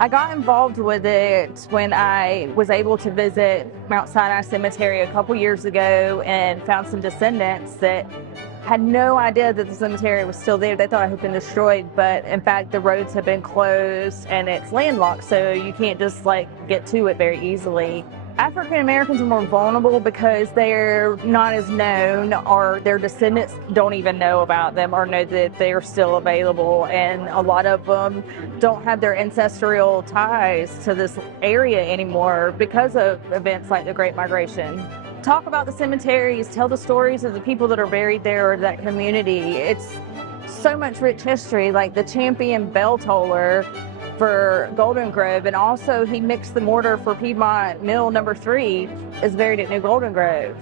I got involved with it when I was able to visit Mount Sinai Cemetery a couple years ago and found some descendants that had no idea that the cemetery was still there. They thought it had been destroyed, but in fact the roads have been closed and it's landlocked, so you can't just get to it very easily. African Americans are more vulnerable because they're not as known, or their descendants don't even know about them or know that they're still available, and a lot of them don't have their ancestral ties to this area anymore because of events like the Great Migration. Talk about the cemeteries, tell the stories of the people that are buried there or that community. It's so much rich history, like the champion bell toller for Golden Grove, and also he mixed the mortar for Piedmont Mill number 3 is buried at New Golden Grove.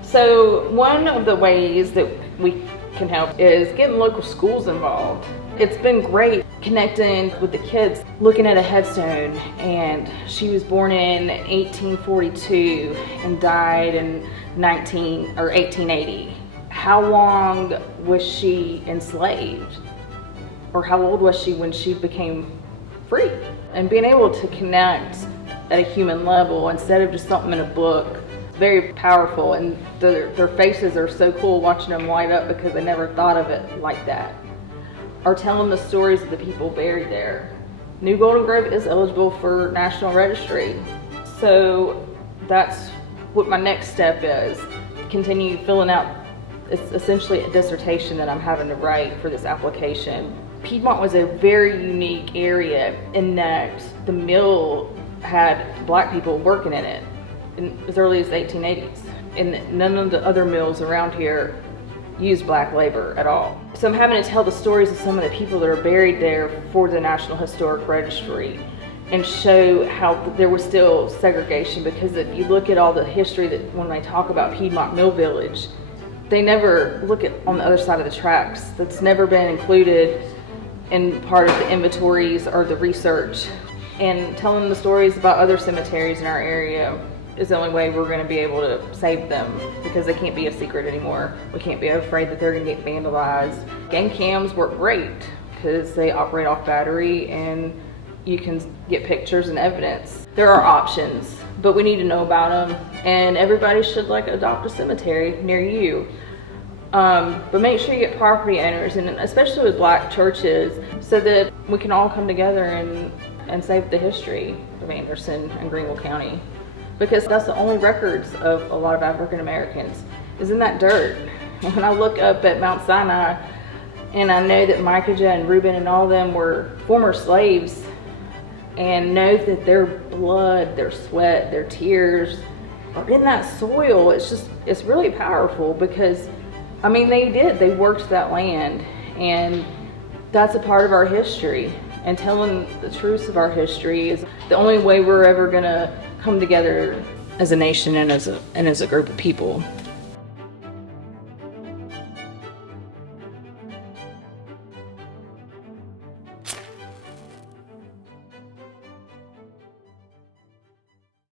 So one of the ways that we can help is getting local schools involved. It's been great connecting with the kids, looking at a headstone, and she was born in 1842 and died in 1880. How long was she enslaved? Or how old was she when she became free? And being able to connect at a human level instead of just something in a book, very powerful, and their faces are so cool watching them light up because they never thought of it like that. Or telling the stories of the people buried there. New Golden Grove is eligible for National Registry. So that's what my next step is. Continue filling out, it's essentially a dissertation that I'm having to write for this application. Piedmont was a very unique area in that the mill had black people working in it as early as the 1880s. And none of the other mills around here used black labor at all. So I'm having to tell the stories of some of the people that are buried there for the National Historic Registry and show how there was still segregation, because if you look at all the history that when they talk about Piedmont Mill Village, they never look at on the other side of the tracks. That's never been included in part of the inventories or the research. And telling the stories about other cemeteries in our area is the only way we're going to be able to save them, because they can't be a secret anymore. We can't be afraid that they're going to get vandalized. Gang cams work great because they operate off battery and you can get pictures and evidence. There are options, but we need to know about them, and everybody should adopt a cemetery near you. But make sure you get property owners, and especially with black churches, so that we can all come together and save the history of Anderson and Greenville County. Because that's the only records of a lot of African Americans is in that dirt. And when I look up at Mount Sinai and I know that Micah and Reuben and all of them were former slaves, and know that their blood, their sweat, their tears are in that soil, it's really powerful, because they worked that land, and that's a part of our history. And telling the truths of our history is the only way we're ever gonna come together as a nation and as a group of people.